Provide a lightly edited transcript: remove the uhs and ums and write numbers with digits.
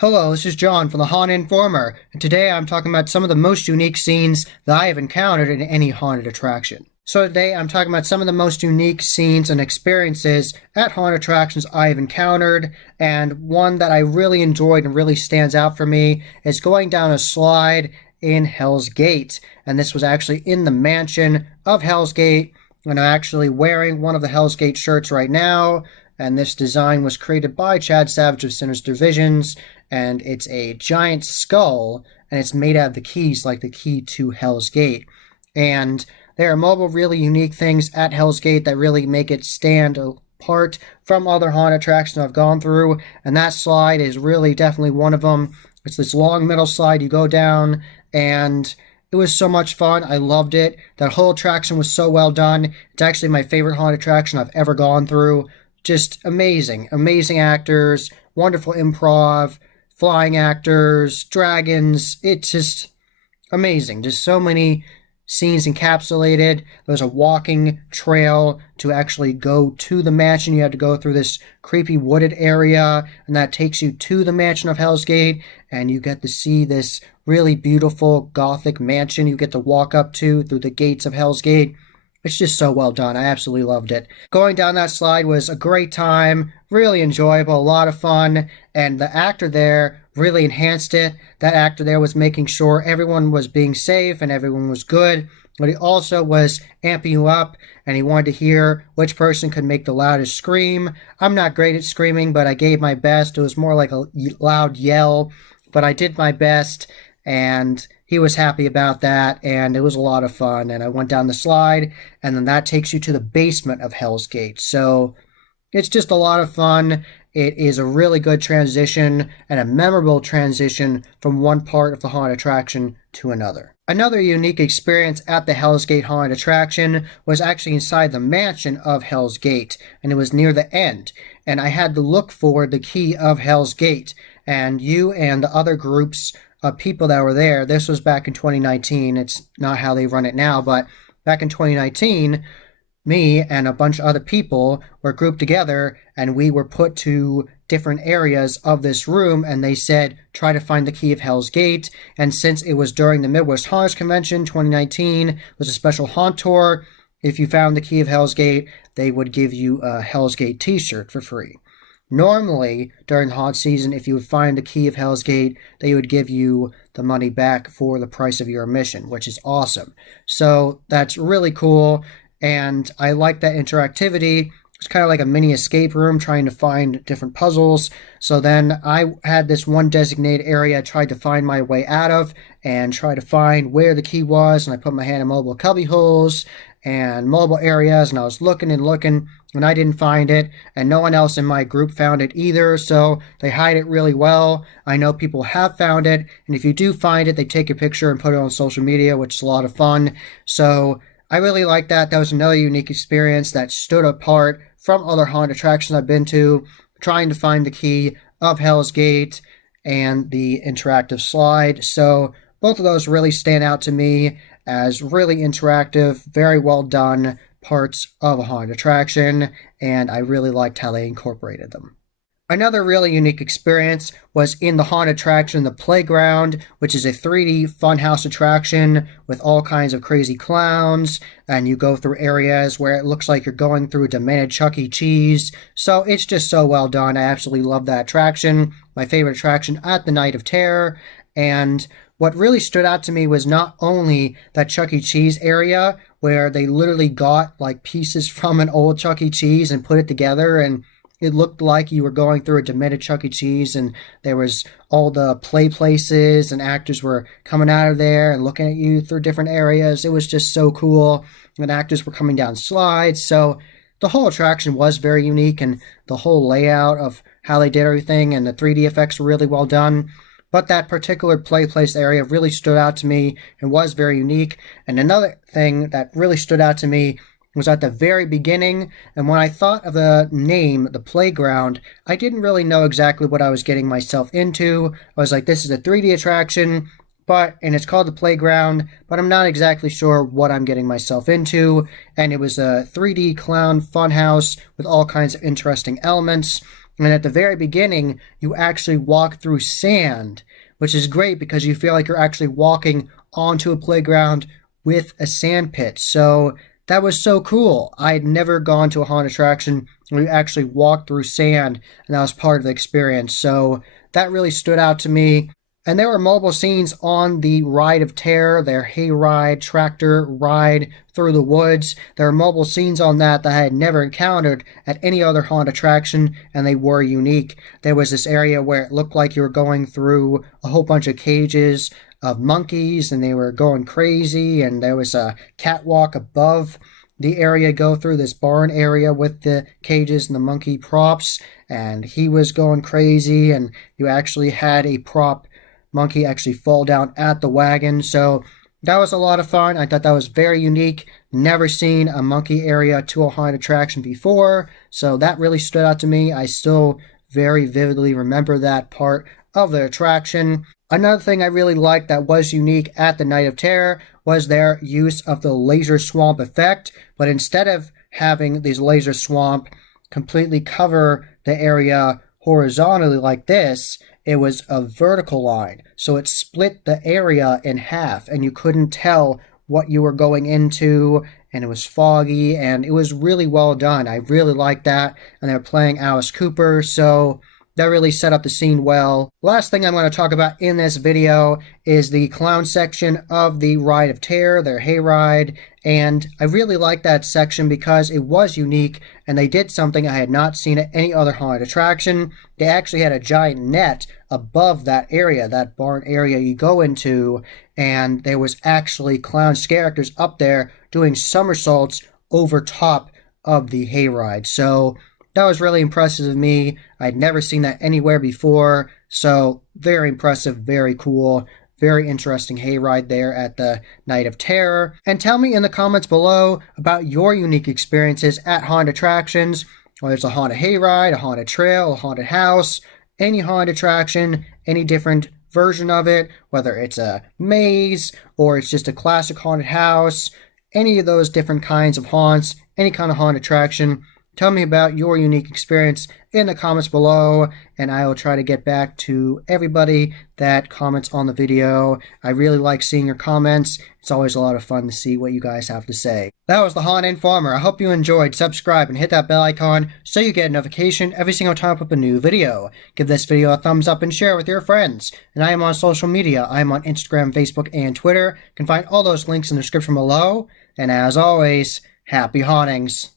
Hello, this is John from the Haunted Informer, and today I'm talking about some of the most unique scenes that I have encountered in any haunted attraction. So today I'm talking about some of the most unique scenes and experiences at haunted attractions I have encountered, and one that I really enjoyed and really stands out for me is going down a slide in Hell's Gate. And this was actually in the mansion of Hell's Gate, and I'm actually wearing one of the Hell's Gate shirts right now. And this design was created by Chad Savage of Sinister Visions, and it's a giant skull, and it's made out of the keys, like the key to Hell's Gate. And there are multiple really unique things at Hell's Gate that really make it stand apart from other haunted attractions I've gone through, and that slide is really definitely one of them. It's this long metal slide you go down, and it was so much fun. I loved it. That whole attraction was so well done. It's actually my favorite haunted attraction I've ever gone through. Just amazing. Amazing actors, wonderful improv, flying actors, dragons. It's just amazing. Just so many scenes encapsulated. There's a walking trail to actually go to the mansion. You have to go through this creepy wooded area, and that takes you to the mansion of Hell's Gate, and you get to see this really beautiful gothic mansion you get to walk up to through the gates of Hell's Gate. It's just so well done. I absolutely loved it. Going down that slide was a great time, really enjoyable, a lot of fun, and the actor there really enhanced it. That actor there was making sure everyone was being safe and everyone was good, but he also was amping you up, and he wanted to hear which person could make the loudest scream. I'm not great at screaming, but I gave my best. It was more like a loud yell, but I did my best, and he was happy about that, and it was a lot of fun. And I went down the slide, and then that takes you to the basement of Hell's Gate. So it's just a lot of fun. It is a really good transition and a memorable transition from one part of the haunted attraction to another. Another unique experience at the Hell's Gate haunted attraction was actually inside the mansion of Hell's Gate, and it was near the end. And I had to look for the key of Hell's Gate, and you and the other groups of people that were there. This was back in 2019. It's not how they run it now, but back in 2019, me and a bunch of other people were grouped together, and we were put to different areas of this room, and they said, try to find the key of Hell's Gate. And since it was during the Midwest Haunters Convention 2019, was a special haunt tour, if you found the key of Hell's Gate, they would give you a Hell's Gate t-shirt for free. Normally, during the haunt season, if you would find the key of Hell's Gate, they would give you the money back for the price of your admission, which is awesome. So that's really cool, and I like that interactivity. It's kind of like a mini escape room trying to find different puzzles. So then I had this one designated area I tried to find my way out of and try to find where the key was, and I put my hand in multiple cubby holes and multiple areas, and I was looking and looking, and I didn't find it, and no one else in my group found it either, so they hide it really well. I know people have found it, and if you do find it, they take a picture and put it on social media, which is a lot of fun. So I really like that. That was another unique experience that stood apart from other haunted attractions I've been to, trying to find the key of Hell's Gate and the interactive slide. So both of those really stand out to me as really interactive, very well done parts of a haunted attraction, and I really liked how they incorporated them. Another really unique experience was in the haunted attraction, the Playground, which is a 3D funhouse attraction with all kinds of crazy clowns, and you go through areas where it looks like you're going through a demented Chuck E. Cheese. So it's just so well done. I absolutely love that attraction. My favorite attraction at the Night of Terror. And what really stood out to me was not only that Chuck E. Cheese area where they literally got like pieces from an old Chuck E. Cheese and put it together, and it looked like you were going through a demented Chuck E. Cheese, and there was all the play places, and actors were coming out of there and looking at you through different areas. It was just so cool, and actors were coming down slides. So the whole attraction was very unique, and the whole layout of how they did everything and the 3D effects were really well done. But that particular play place area really stood out to me and was very unique. And another thing that really stood out to me was at the very beginning, and when I thought of the name, the Playground, I didn't really know exactly what I was getting myself into. I was like, this is a 3D attraction, and it's called the Playground, but I'm not exactly sure what I'm getting myself into. And it was a 3D clown funhouse with all kinds of interesting elements. And at the very beginning, you actually walk through sand, which is great because you feel like you're actually walking onto a playground with a sand pit. So that was so cool. I'd never gone to a haunted attraction where you actually walked through sand, and that was part of the experience. So that really stood out to me. And there were multiple scenes on the Ride of Terror, their hayride, tractor ride through the woods. There were multiple scenes on that I had never encountered at any other haunted attraction, and they were unique. There was this area where it looked like you were going through a whole bunch of cages of monkeys, and they were going crazy, and there was a catwalk above the area, go through this barn area with the cages and the monkey props, and he was going crazy, and you actually had a prop monkey actually fall down at the wagon. So that was a lot of fun. I thought that was very unique. Never seen a monkey area to a haunted attraction before, so that really stood out to me. I still very vividly remember that part of the attraction. Another thing I really liked that was unique at the Night of Terror was their use of the laser swamp effect, but instead of having these laser swamp completely cover the area horizontally like this, it was a vertical line. So it split the area in half, and you couldn't tell what you were going into, and it was foggy, and it was really well done. I really liked that, and they were playing Alice Cooper, so that really set up the scene well. Last thing I'm going to talk about in this video is the clown section of the Ride of Terror, their hayride, and I really liked that section because it was unique, and they did something I had not seen at any other haunted attraction. They actually had a giant net above that area, that barn area you go into, and there was actually clown characters up there doing somersaults over top of the hayride. So that was really impressive to me. I'd never seen that anywhere before, so very impressive, very cool, very interesting hayride there at the Night of Terror. And tell me in the comments below about your unique experiences at haunted attractions, whether it's a haunted hayride, a haunted trail, a haunted house, any haunted attraction, any different version of it, whether it's a maze or it's just a classic haunted house, any of those different kinds of haunts, any kind of haunted attraction. Tell me about your unique experience in the comments below, and I will try to get back to everybody that comments on the video. I really like seeing your comments. It's always a lot of fun to see what you guys have to say. That was the Haunt Informer. I hope you enjoyed. Subscribe and hit that bell icon so you get a notification every single time I put up a new video. Give this video a thumbs up and share it with your friends. And I am on social media. I am on Instagram, Facebook, and Twitter. You can find all those links in the description below. And as always, happy hauntings.